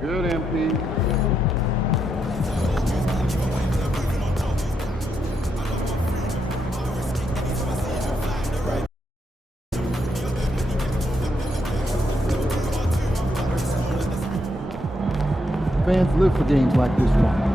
Good, MP. Fans live for games like this one.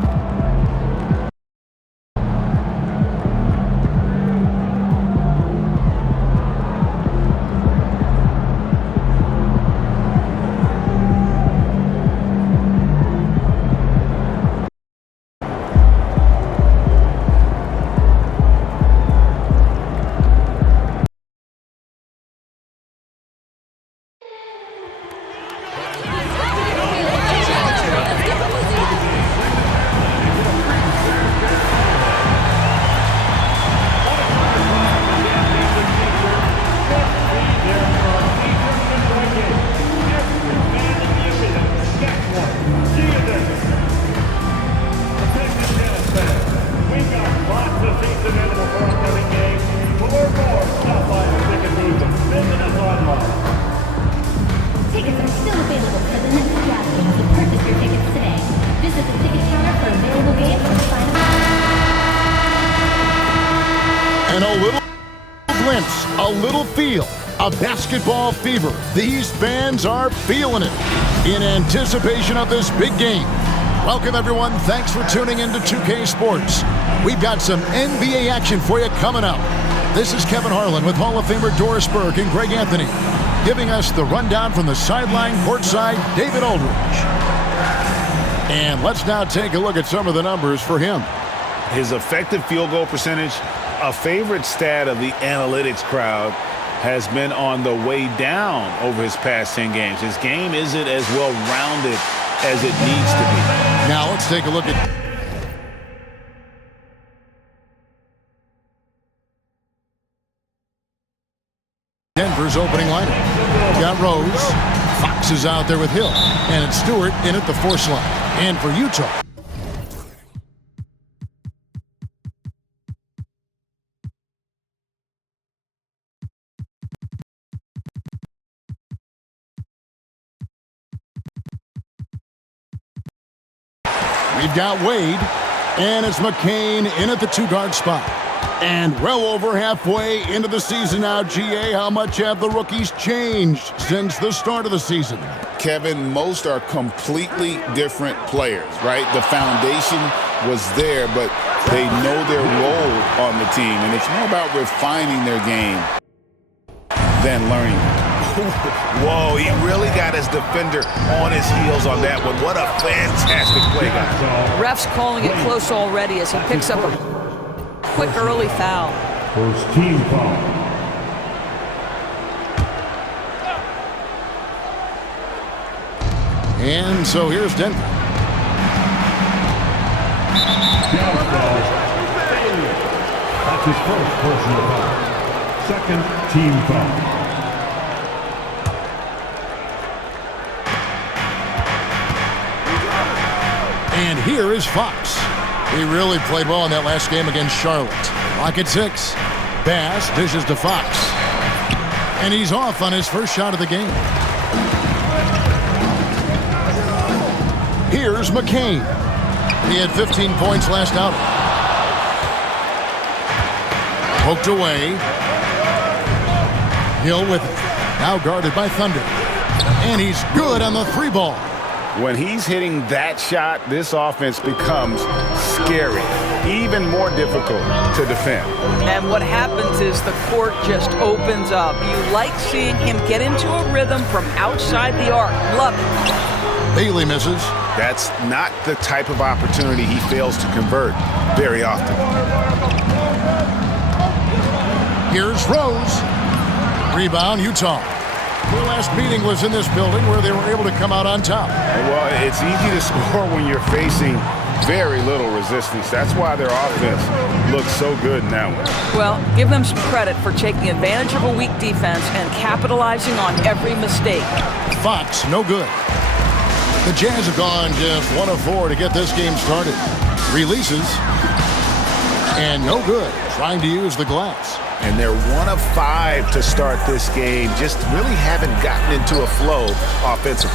Tickets are still available for the next gathering, so purchase your tickets today. Visit the ticket counter for available games or sign up. And a little glimpse, a little feel of basketball fever. These fans are feeling it in anticipation of this big game. Welcome, everyone. Thanks for tuning into 2K Sports. We've got some NBA action for you coming up. This is Kevin Harlan with Hall of Famer Doris Burke and Greg Anthony, giving us the rundown from the sideline courtside, David Aldridge. And let's now take a look at some of the numbers for him. His effective field goal percentage, a favorite stat of the analytics crowd, has been on the way down over his past 10 games. His game isn't as well-rounded as it needs to be. Now let's take a look at Denver's opening lineup. Got Rose, Fox is out there with Hill, and it's Stewart in at the 4 slot. And for Utah, we've got Wade, and it's McCain in at the 2-guard spot. And well over halfway into the season now, GA, how much have the rookies changed since the start of the season? Kevin, most are completely different players, right? The foundation was there, but they know their role on the team, and it's more about refining their game than learning. Whoa, he really got his defender on his heels on that one. What a fantastic play, guys. Ref's calling it close already as he picks up a quick early foul. First team foul. And so here's Denver. Down foul. That's his first personal foul. Second team foul. And here is Fox. He really played well in that last game against Charlotte. Clock at 6. Bass dishes to Fox. And he's off on his first shot of the game. Here's McCain. He had 15 points last outing. Poked away. Hill with it. Now guarded by Thunder. And he's good on the 3 ball. When he's hitting that shot, this offense becomes scary, even more difficult to defend. And what happens is the court just opens up. You like seeing him get into a rhythm from outside the arc. Love it. Bailey misses. That's not the type of opportunity he fails to convert very often. Here's Rose. Rebound, Utah. Their last meeting was in this building where they were able to come out on top. Well, it's easy to score when you're facing very little resistance. That's why their offense looks so good in that one. Well, give them some credit for taking advantage of a weak defense and capitalizing on every mistake. Fox, no good. The Jazz have gone just 1 of 4 to get this game started. Releases. And no good. Trying to use the glass. And they're 1 of 5 to start this game. Just really haven't gotten into a flow offensively.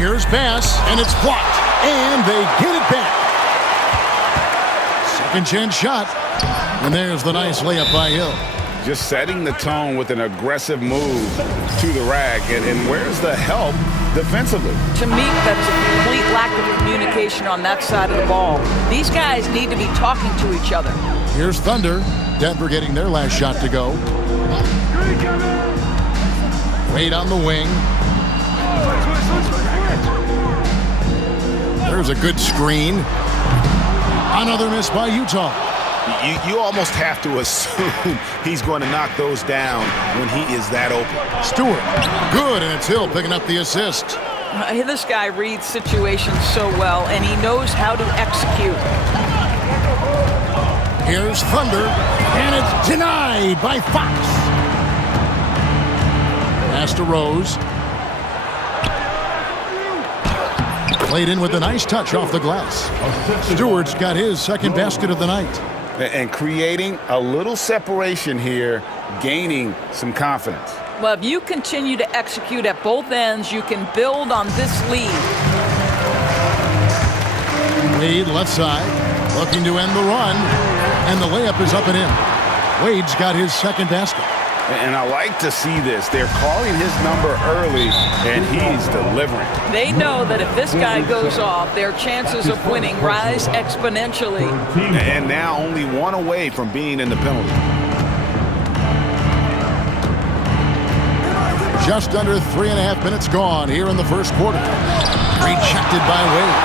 Here's Bass, and it's blocked, and they get it back. Second chance shot, and there's the nice layup by Hill. Just setting the tone with an aggressive move to the rack. And where's the help defensively? To me, that's a complete lack of communication on that side of the ball. These guys need to be talking to each other. Here's Thunder. Denver getting their last shot to go. Wade on the wing. There's a good screen. Another miss by Utah. You almost have to assume he's going to knock those down when he is that open. Stewart, good, and it's Hill picking up the assist. This guy reads situations so well, and he knows how to execute. Here's Thunder, and it's denied by Fox. Pass to Rose. Played in with a nice touch off the glass. Stewart's got his second basket of the night. And creating a little separation here, gaining some confidence. Well, if you continue to execute at both ends, you can build on this lead. Wade left side, looking to end the run, and the layup is up and in. Wade's got his second basket. And I like to see this. They're calling his number early, and he's delivering. They know that if this guy goes off, their chances of winning rise exponentially. And now only one away from being in the penalty. Just under 3.5 minutes gone here in the first quarter. Rejected by Wade,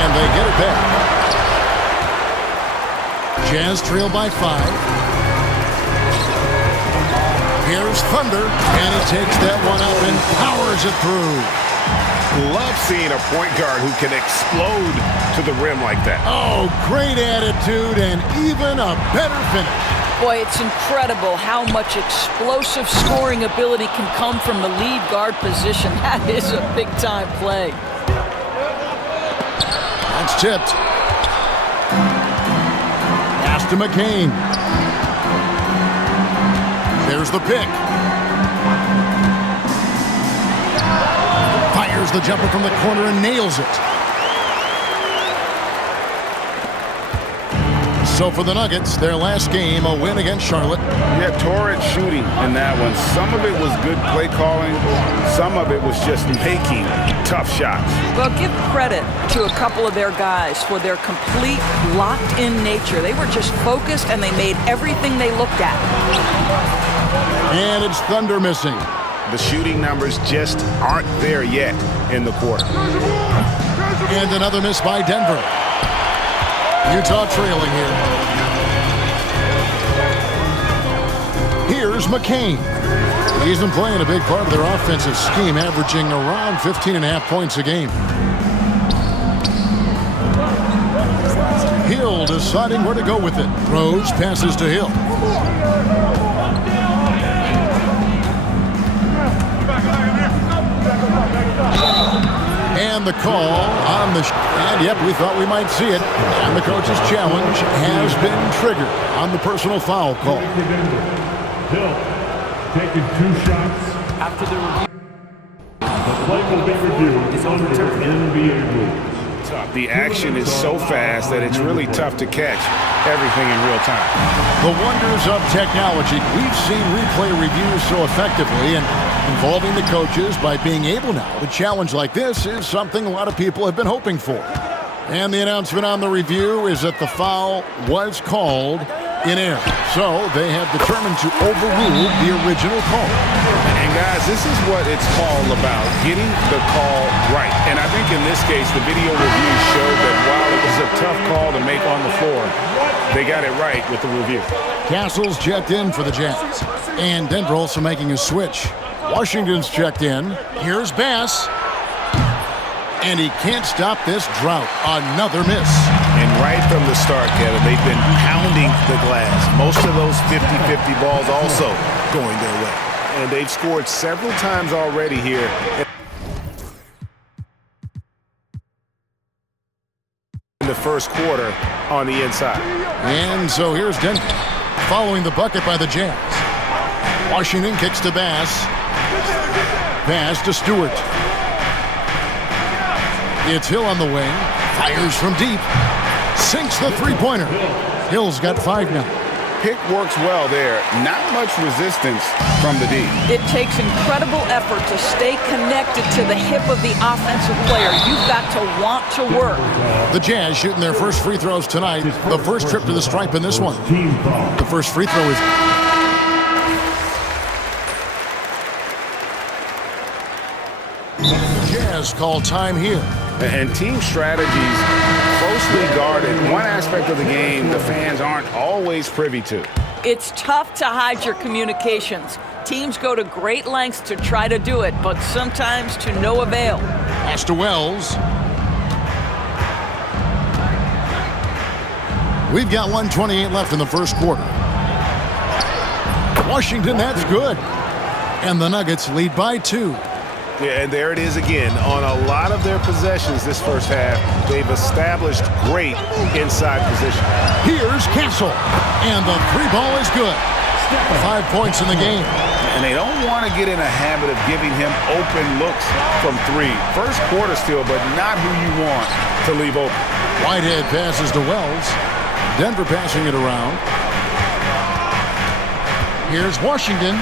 and they get it back. Jazz trail by 5. Here's Thunder, and he takes that one up and powers it through. Love seeing a point guard who can explode to the rim like that. Oh, great attitude and even a better finish. Boy, it's incredible how much explosive scoring ability can come from the lead guard position. That is a big-time play. That's tipped. Pass to McCain. There's the pick. Fires the jumper from the corner and nails it. So for the Nuggets, their last game, a win against Charlotte. Yeah, torrid shooting in that one. Some of it was good play calling. Some of it was just making tough shots. Well, give credit to a couple of their guys for their complete locked-in nature. They were just focused, and they made everything they looked at. And it's Thunder missing. The shooting numbers just aren't there yet in the quarter. And another miss by Denver. Utah trailing here. Here's McCain. He's been playing a big part of their offensive scheme, averaging around 15.5 points a game. Hill deciding where to go with it. Rose passes to Hill. And the call on the and yep, we thought we might see it. And the coach's challenge has been triggered on the personal foul call. Hill taking 2 shots. After the review, The play will be reviewed under NBA rules. The action is so fast that it's really tough to catch everything in real time. The wonders of technology. We've seen replay reviews so effectively, and involving the coaches by being able now to challenge like this is something a lot of people have been hoping for. And the announcement on the review is that the foul was called in error. So they have determined to overrule the original call. And guys, this is what it's all about, getting the call right. And I think in this case, the video review showed that while it was a tough call to make on the floor, they got it right with the review. Castle's checked in for the Jazz. And Denver also making a switch. Washington's checked in. Here's Bass. And he can't stop this drought. Another miss. And right from the start, Kevin, they've been pounding the glass. Most of those 50-50 balls also going their way. And they've scored several times already here. In the first quarter on the inside. And so here's Denver following the bucket by the Jazz. Washington kicks to Bass. Bass to Stewart. It's Hill on the wing. Fires from deep. Sinks the three-pointer. Hill's got 5 now. Pick works well there. Not much resistance from the D. It takes incredible effort to stay connected to the hip of the offensive player. You've got to want to work. The Jazz shooting their first free throws tonight. The first trip to the stripe in this one. Team foul. The first free throw is... The Jazz call time here. And team strategies closely guarded. One aspect of the game the fans aren't always privy to. It's tough to hide your communications. Teams go to great lengths to try to do it, but sometimes to no avail. Pass to Wells. We've got 1:28 left in the first quarter. Washington, that's good. And the Nuggets lead by 2. Yeah, and there it is again. On a lot of their possessions this first half, they've established great inside position. Here's Castle. And the 3-ball is good. 5 points in the game. And they don't want to get in a habit of giving him open looks from 3. First quarter still, but not who you want to leave open. Whitehead passes to Wells. Denver passing it around. Here's Washington.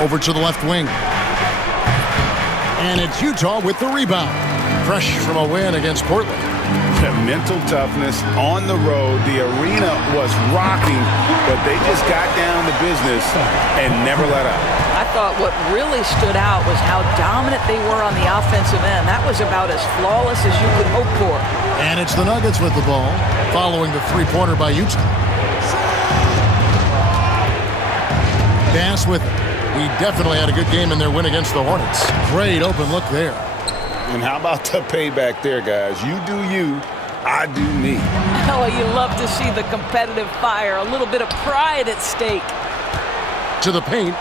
Over to the left wing. And it's Utah with the rebound. Fresh from a win against Portland. Mental toughness on the road. The arena was rocking, but they just got down to business and never let up. I thought what really stood out was how dominant they were on the offensive end. That was about as flawless as you could hope for. And it's the Nuggets with the ball, following the three-pointer by Utah. Bass with it. He definitely had a good game in their win against the Hornets. Great open look there. And how about the payback there, guys? You do you, I do me. Oh, you love to see the competitive fire, a little bit of pride at stake. To the paint.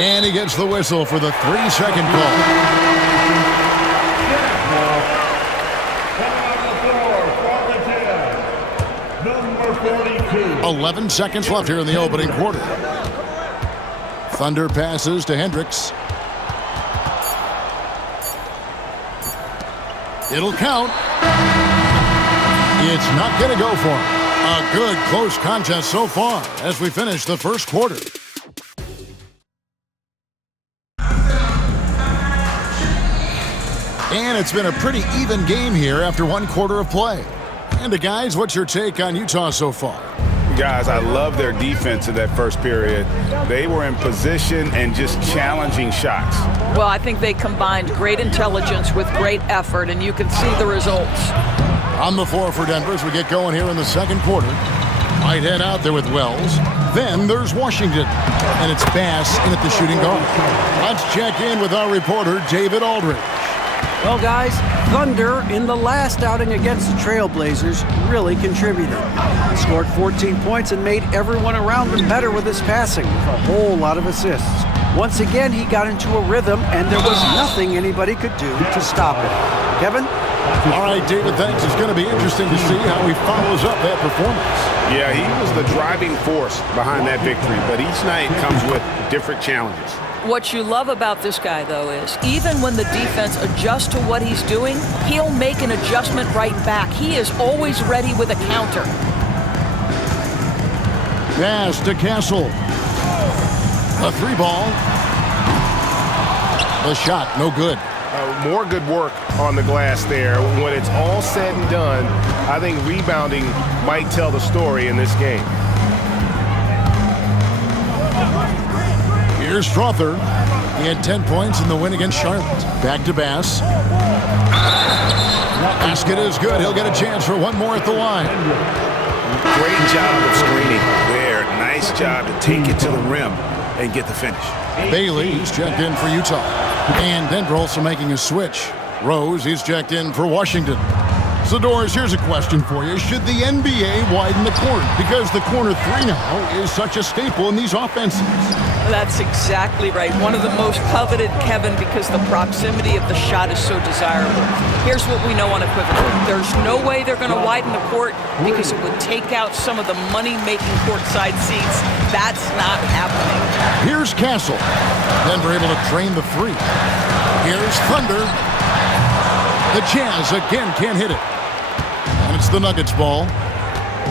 And he gets the whistle for the 3-second call. Number 42. 11 seconds left here in the opening quarter. Thunder passes to Hendricks. It'll count. It's not going to go for him. A good close contest so far as we finish the first quarter. And it's been a pretty even game here after 1 quarter of play. And guys, what's your take on Utah so far? Guys, I love their defense in that first period. They were in position and just challenging shots. Well, I think they combined great intelligence with great effort, and you can see the results. On the floor for Denver as we get going here in the second quarter. Whitehead out there with Wells. Then there's Washington. And it's Bass in at the shooting guard. Let's check in with our reporter, David Aldridge. Well, guys, Thunder in the last outing against the Trailblazers really contributed. He scored 14 points and made everyone around him better with his passing, with a whole lot of assists. Once again, he got into a rhythm, and there was nothing anybody could do to stop it. Kevin? All right, David, thanks. It's going to be interesting to see how he follows up that performance. Yeah, he was the driving force behind that victory, but each night comes with different challenges. What you love about this guy, though, is even when the defense adjusts to what he's doing, he'll make an adjustment right back. He is always ready with a counter. Pass to Castle. A 3-ball. The shot, no good. More good work on the glass there. When it's all said and done, I think rebounding might tell the story in this game. Here's Strother. He had 10 points in the win against Charlotte. Back to Bass. Basket is good. He'll get a chance for one more at the line. Great job of screening there. Nice job to take it to the rim and get the finish. Bailey, he's checked in for Utah. And Denver also making a switch. Rose, he's checked in for Washington. the doors, here's a question for you. Should the NBA widen the court? Because the corner three now is such a staple in these offenses. That's exactly right. One of the most coveted, Kevin, because the proximity of the shot is so desirable. Here's what we know unequivocally. There's no way they're going to widen the court because it would take out some of the money-making courtside seats. That's not happening. Here's Castle. Denver able to drain the three. Here's Thunder. The Jazz again can't hit it. And it's the Nuggets ball.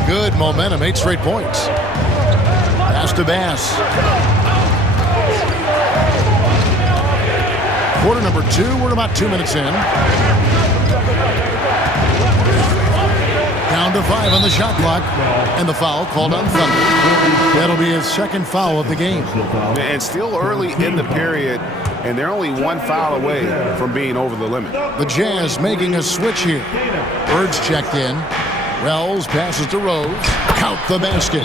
Good momentum, 8 straight points. Pass to Bass. Quarter number 2, we're about 2 minutes in. Down to 5 on the shot clock. And the foul called on Thunder. That'll be his second foul of the game. And still early in the period, and they're only 1 foul away from being over the limit. The Jazz making a switch here. Birds checked in. Wells passes to Rose. Count the basket.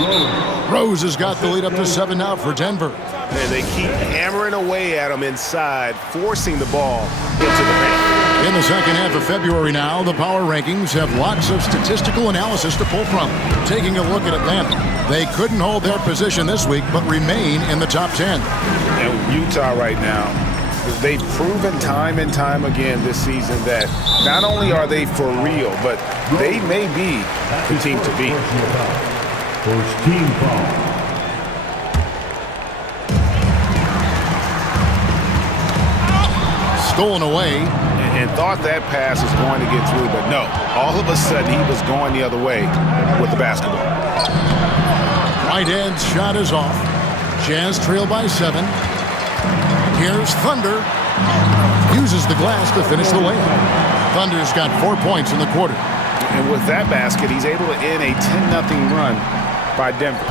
Rose has got the lead up to 7 now for Denver. And they keep hammering away at them inside, forcing the ball into the paint. In the second half of February now, the power rankings have lots of statistical analysis to pull from. Taking a look at Atlanta, they couldn't hold their position this week, but remain in the top 10. And Utah right now, they've proven time and time again this season that not only are they for real, but they may be the team to beat. First team foul. Stolen away. And thought that pass was going to get through, but no. All of a sudden, he was going the other way with the basketball. Right end shot is off. Jazz trail by 7. Here's Thunder. Uses the glass to finish the layup. Thunder's got 4 points in the quarter. And with that basket, he's able to end a 10-0 run by Denver.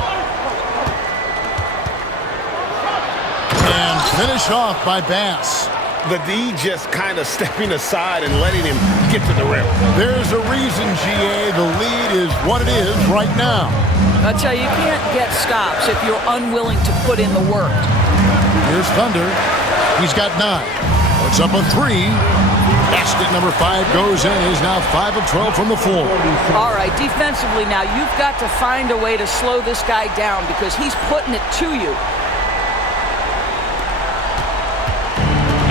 And finish off by Bass. The D just kind of stepping aside and letting him get to the rim. There's a reason, GA, the lead is what it is right now. I'll tell you, you can't get stops if you're unwilling to put in the work. Here's Thunder. He's got 9. Puts up a 3. Basket number 5 goes in. He's now 5 of 12 from the floor. All right, defensively now, you've got to find a way to slow this guy down because he's putting it to you.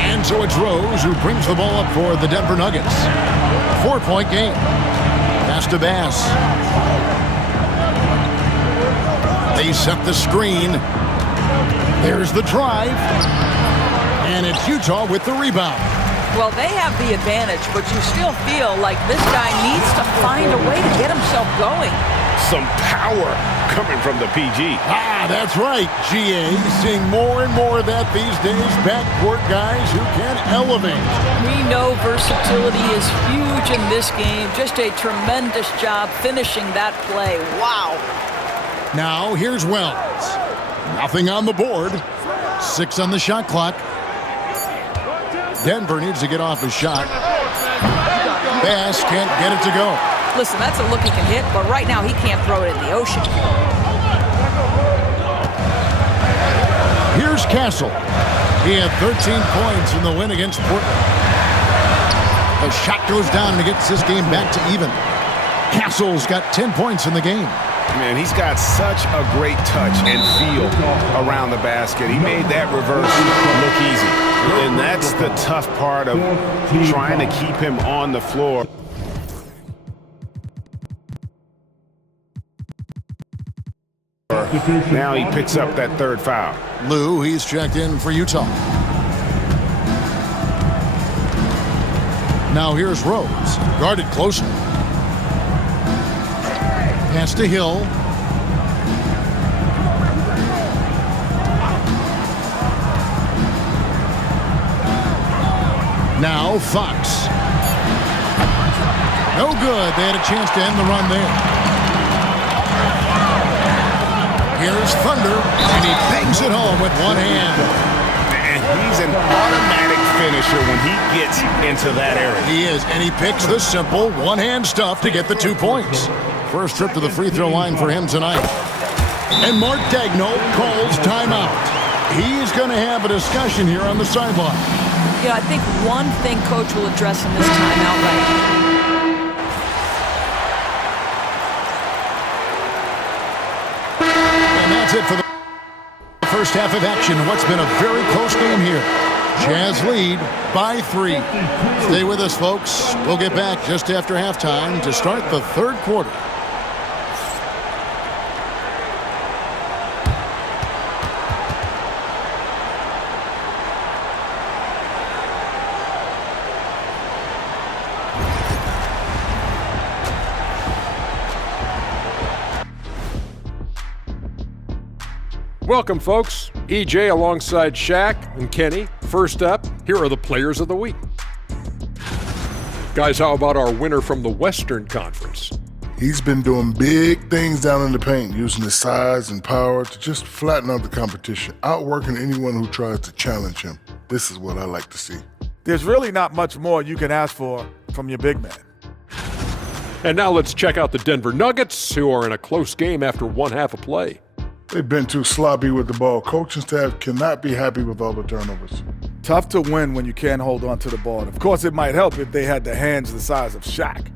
And so it's Rose who brings the ball up for the Denver Nuggets. 4-point game. Pass to Bass. They set the screen. There's the drive. And it's Utah with the rebound. Well, they have the advantage, but you still feel like this guy needs to find a way to get himself going. Some power coming from the PG. Ah, that's right, GA. Seeing more and more of that these days. Backcourt guys who can elevate. We know versatility is huge in this game. Just a tremendous job finishing that play. Wow. Now, here's Wells. Nothing on the board. 6 on the shot clock. Denver needs to get off his shot. Bass can't get it to go. Listen, that's a look he can hit, but right now he can't throw it in the ocean. Here's Castle. He had 13 points in the win against Portland. The shot goes down and it gets this game back to even. Castle's got 10 points in the game. Man, he's got such a great touch and feel around the basket. He made that reverse look easy. And that's the tough part of trying to keep him on the floor. Now he picks up that 3rd foul. Lou, he's checked in for Utah. Now here's Rose, guarded closely. Pass to Hill. Now Fox. No good. They had a chance to end the run there. Here's Thunder, and he bangs it home with one hand. And he's an automatic finisher when he gets into that area. He is, and he picks the simple one-hand stuff to get the 2 points. First trip to the free throw line for him tonight. And Mark Daigneault calls timeout. He's going to have a discussion here on the sideline. You know, I think one thing Coach will address in this timeout right first half of action. What's been a very close game here. Jazz lead by 3. Stay with us, folks. We'll get back just after halftime to start the third quarter. Welcome, folks. EJ alongside Shaq and Kenny. First up, here are the players of the week. Guys, how about our winner from the Western Conference? He's been doing big things down in the paint, using his size and power to just flatten out the competition, outworking anyone who tries to challenge him. This is what I like to see. There's really not much more you can ask for from your big man. And now let's check out the Denver Nuggets, who are in a close game after one half of play. They've been too sloppy with the ball. Coaching staff cannot be happy with all the turnovers. Tough to win when you can't hold on to the ball. Of course, it might help if they had the hands the size of Shaq.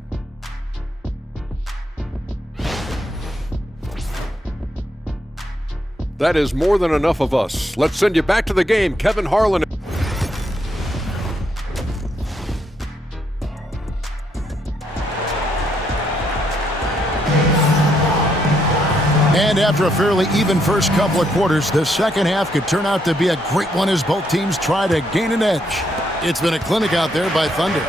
That is more than enough of us. Let's send you back to the game, Kevin Harlan. And after a fairly even first couple of quarters, the second half could turn out to be a great one as both teams try to gain an edge. It's been a clinic out there by Thunder.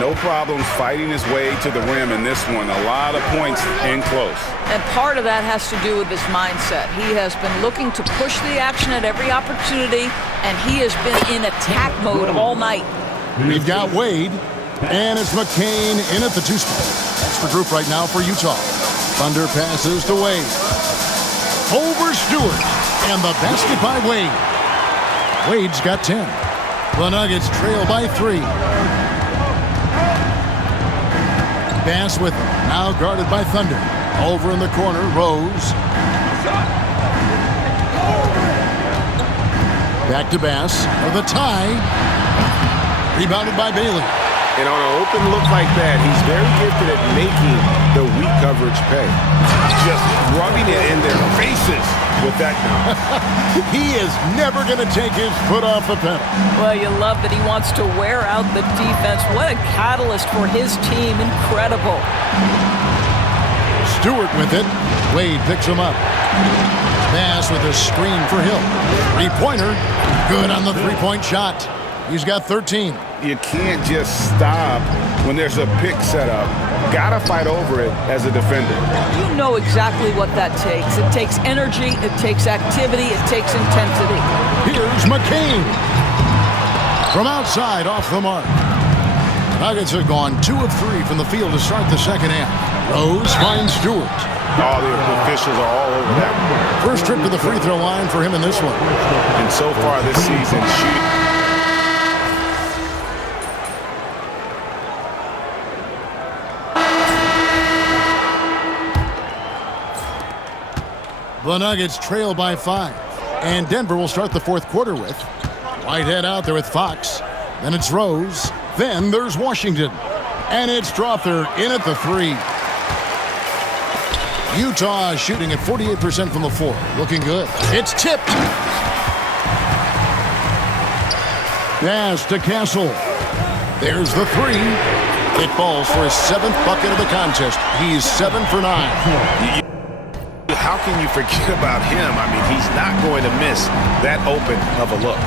No problems fighting his way to the rim in this one. A lot of points in close. And part of that has to do with his mindset. He has been looking to push the action at every opportunity, and he has been in attack mode all night. We've got Wade, and it's McCain in at the 2 spot. That's the group right now for Utah. Thunder passes to Wade. Over Stewart, and the basket by Wade. Wade's got 10. The Nuggets trail by 3. Bass with him, now guarded by Thunder. Over in the corner, Rose. Back to Bass for the tie. Rebounded by Bailey. And on an open look like that, he's very gifted at making the weak coverage pay. Just rubbing it in their faces with that now. He is never going to take his foot off the pedal. Well, you love that he wants to wear out the defense. What a catalyst for his team. Incredible. Stewart with it. Wade picks him up. Bass with a screen for Hill. Three-pointer. Good on the three-point shot. He's got 13. You can't just stop when there's a pick set up. Gotta fight over it as a defender. You know exactly what that takes. It takes energy, it takes activity, it takes intensity. Here's McCain. From outside, off the mark. Nuggets have gone 2 of 3 from the field to start the second half. Rose finds Stewart. All the officials are all over that one. First trip to the free throw line for him in this one. And so far this season, shooting. The Nuggets trail by 5. And Denver will start the fourth quarter with Whitehead out there with Fox. Then it's Rose. Then there's Washington. And it's Strother in at the 3. Utah shooting at 48% from the floor. Looking good. It's tipped. Pass to Castle. There's the 3. It falls for his 7th bucket of the contest. He's 7 for 9. How can you forget about him? I mean, he's not going to miss that open of a look.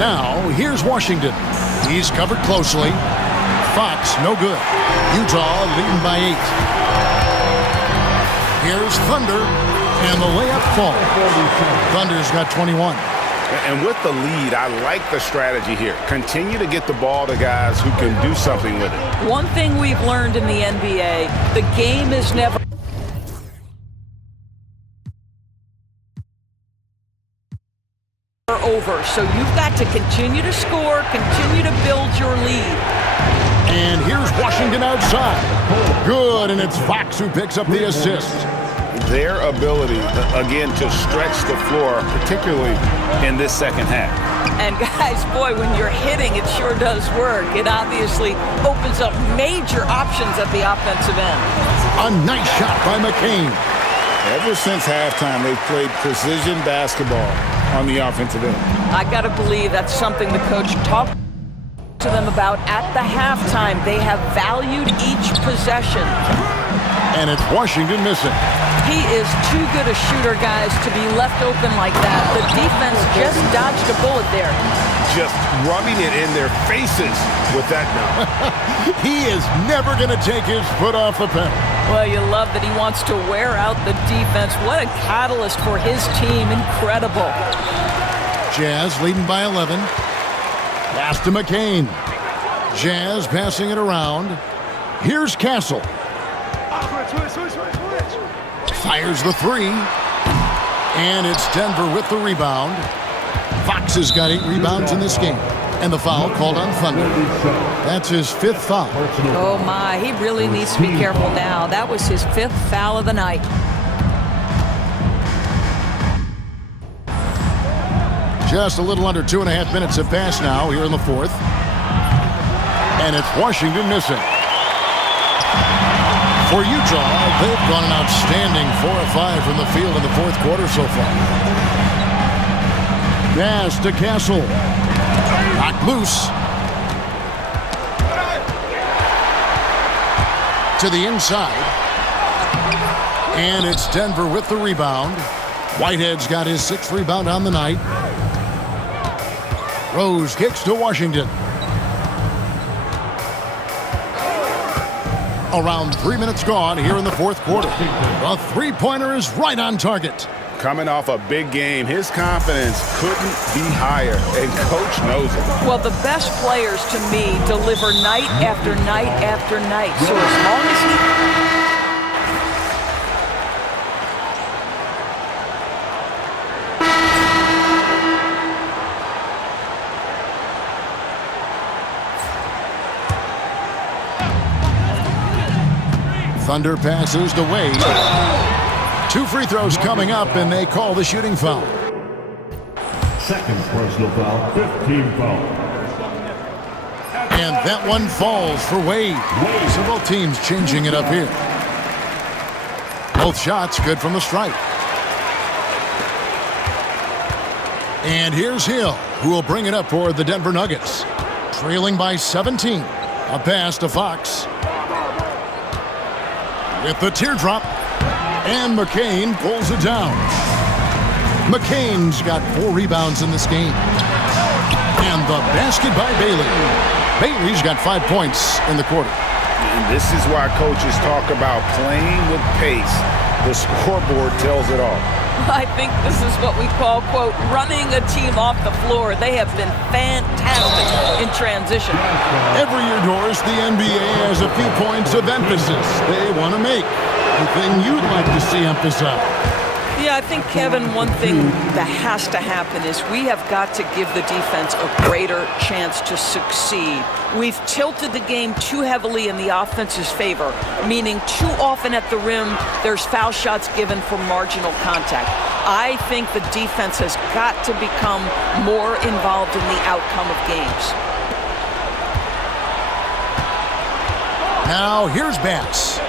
Now, here's Washington. He's covered closely. Fox, no good. Utah leading by 8. Here's Thunder, and the layup falls. Thunder's got 21. And with the lead, I like the strategy here. Continue to get the ball to guys who can do something with it. One thing we've learned in the NBA, the game is never over. So you've got to continue to score, continue to build your lead. And here's Washington outside. Good, and it's Fox who picks up the assist. Their ability, again, to stretch the floor, particularly in this second half. And guys, boy, when you're hitting, it sure does work. It obviously opens up major options at the offensive end. A nice shot by McCain. Ever since halftime, they've played precision basketball on the offensive end. I got to believe that's something the coach talked to them about at the halftime. They have valued each possession. And it's Washington missing. He is too good a shooter, guys, to be left open like that. The defense just dodged a bullet there. Just rubbing it in their faces with that now. He is never going to take his foot off the pedal. Well, you love that he wants to wear out the defense. What a catalyst for his team. Incredible. Jazz leading by 11. Pass to McCain. Jazz passing it around. Here's Castle. Fires the three. And it's Denver with the rebound. Fox has got 8 rebounds in this game. And the foul called on Thunder. That's his 5th foul. Oh, my. He really needs to be careful now. That was his 5th foul of the night. Just a little under 2.5 minutes have passed now here in the 4th. And it's Washington missing. For Utah, they've gone an outstanding 4 of 5 from the field in the 4th quarter so far. Pass to Castle. Knocked loose. To the inside. And it's Denver with the rebound. Whitehead's got his 6th rebound on the night. Rose kicks to Washington. Around 3 minutes gone here in the 4th quarter. The three-pointer is right on target. Coming off a big game, his confidence couldn't be higher, and Coach knows it. Well, the best players, to me, deliver night after night after night. So as long as he... Thunder passes to Wade. 2 free throws coming up, and they call the shooting foul. Second personal foul, 15 foul. And that one falls for Wade. So both teams changing it up here. Both shots good from the stripe. And here's Hill, who will bring it up for the Denver Nuggets. Trailing by 17. A pass to Fox. With the teardrop. And McCain pulls it down. McCain's got 4 rebounds in this game. And the basket by Bailey. Bailey's got 5 points in the quarter. And this is why coaches talk about playing with pace. The scoreboard tells it all. I think this is what we call, quote, running a team off the floor. They have been fantastic in transition. Every year, Doris, the NBA has a few points of emphasis they want to make. Anything you'd like to see emphasized? Yeah, I think, Kevin, one thing that has to happen is we have got to give the defense a greater chance to succeed. We've tilted the game too heavily in the offense's favor, meaning too often at the rim, there's foul shots given for marginal contact. I think the defense has got to become more involved in the outcome of games. Now, here's Bass.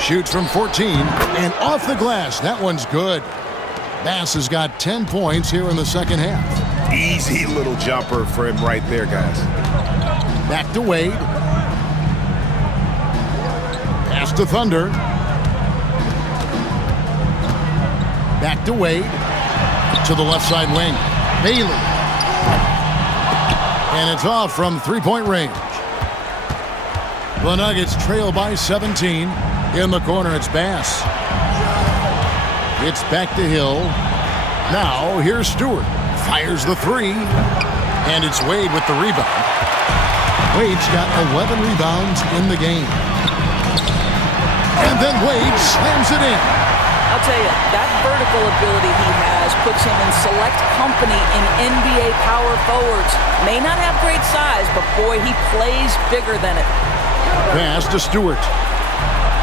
Shoots from 14 and off the glass. That one's good. Bass has got 10 points here in the second half. Easy little jumper for him right there, guys. Back to Wade. Pass to Thunder. Back to Wade. To the left side wing. Bailey. And it's off from three-point range. The Nuggets trail by 17. In the corner, it's Bass. It's back to Hill. Now, here's Stewart. Fires the three. And it's Wade with the rebound. Wade's got 11 rebounds in the game. And then Wade slams it in. I'll tell you, that vertical ability he has puts him in select company in NBA power forwards. May not have great size, but boy, he plays bigger than it. Pass to Stewart.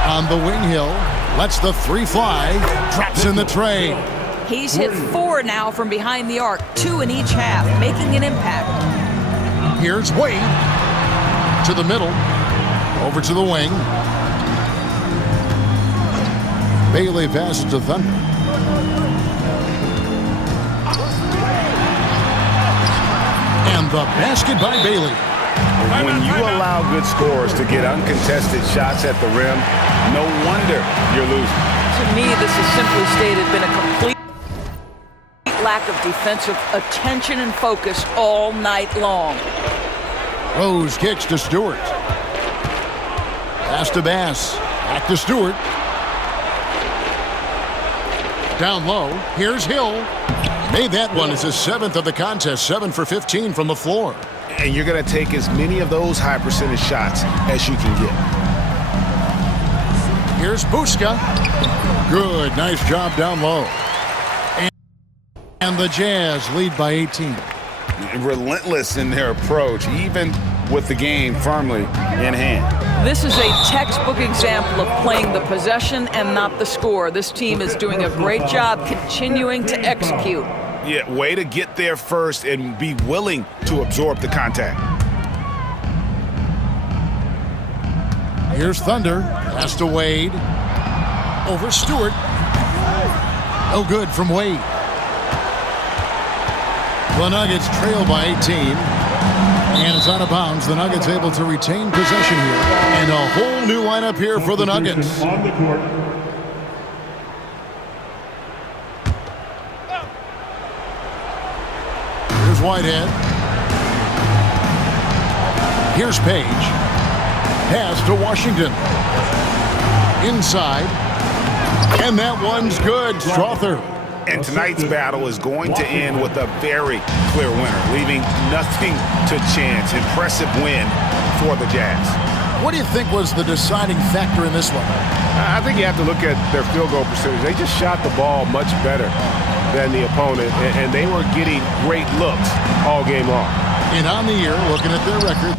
On the wing, Hill lets the three fly, drops in the tray. He's hit 4 now from behind the arc, 2 in each half, making an impact. Here's Wade to the middle, over to the wing. Bailey passes to Thunder. And the basket by Bailey. When you allow good scorers to get uncontested shots at the rim, no wonder you're losing. To me, this has simply stated been a complete lack of defensive attention and focus all night long. Rose kicks to Stewart. Pass to Bass. Back to Stewart. Down low. Here's Hill. Made that one as his 7th of the contest. 7 for 15 from the floor. And you're going to take as many of those high percentage shots as you can get. Here's Buska. Good. Nice job down low. And the Jazz lead by 18. Relentless in their approach, even with the game firmly in hand. This is a textbook example of playing the possession and not the score. This team is doing a great job continuing to execute. Yeah, way to get there first and be willing to absorb the contact. Here's Thunder. Pass to Wade. Over Stewart. No good from Wade. The Nuggets trail by 18. And it's out of bounds. The Nuggets able to retain possession here. And a whole new lineup here for the Nuggets. On the court. Here's Whitehead. Here's Page. Pass to Washington. Inside. And that one's good. Strother. And tonight's battle is going to end with a very clear winner, leaving nothing to chance. Impressive win for the Jazz. What do you think was the deciding factor in this one? I think you have to look at their field goal percentage. They just shot the ball much better than the opponent, and they were getting great looks all game long. And on the year, looking at their record,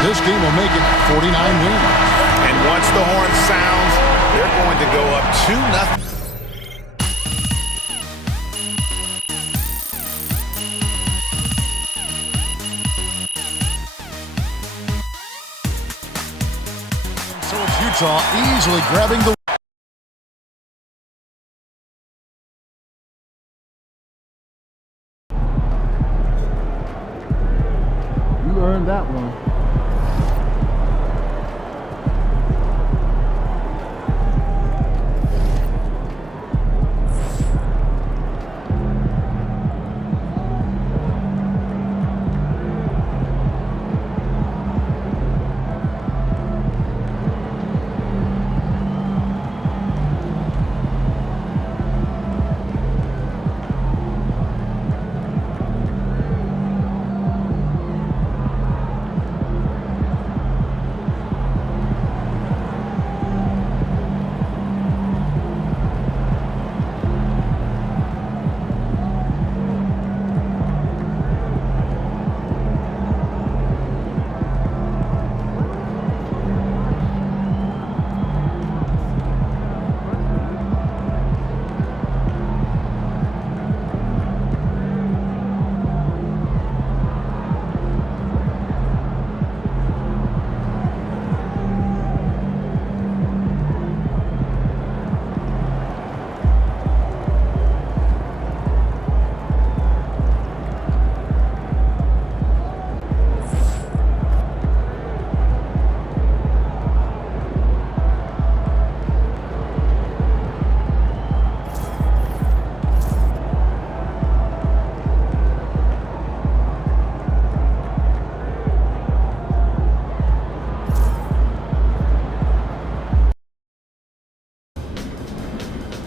this team will make it 49 wins. And once the horn sounds, they're going to go up 2-0. So it's Utah easily grabbing the... You earned that one.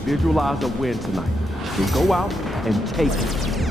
Visualize a win tonight. Then go out and take it.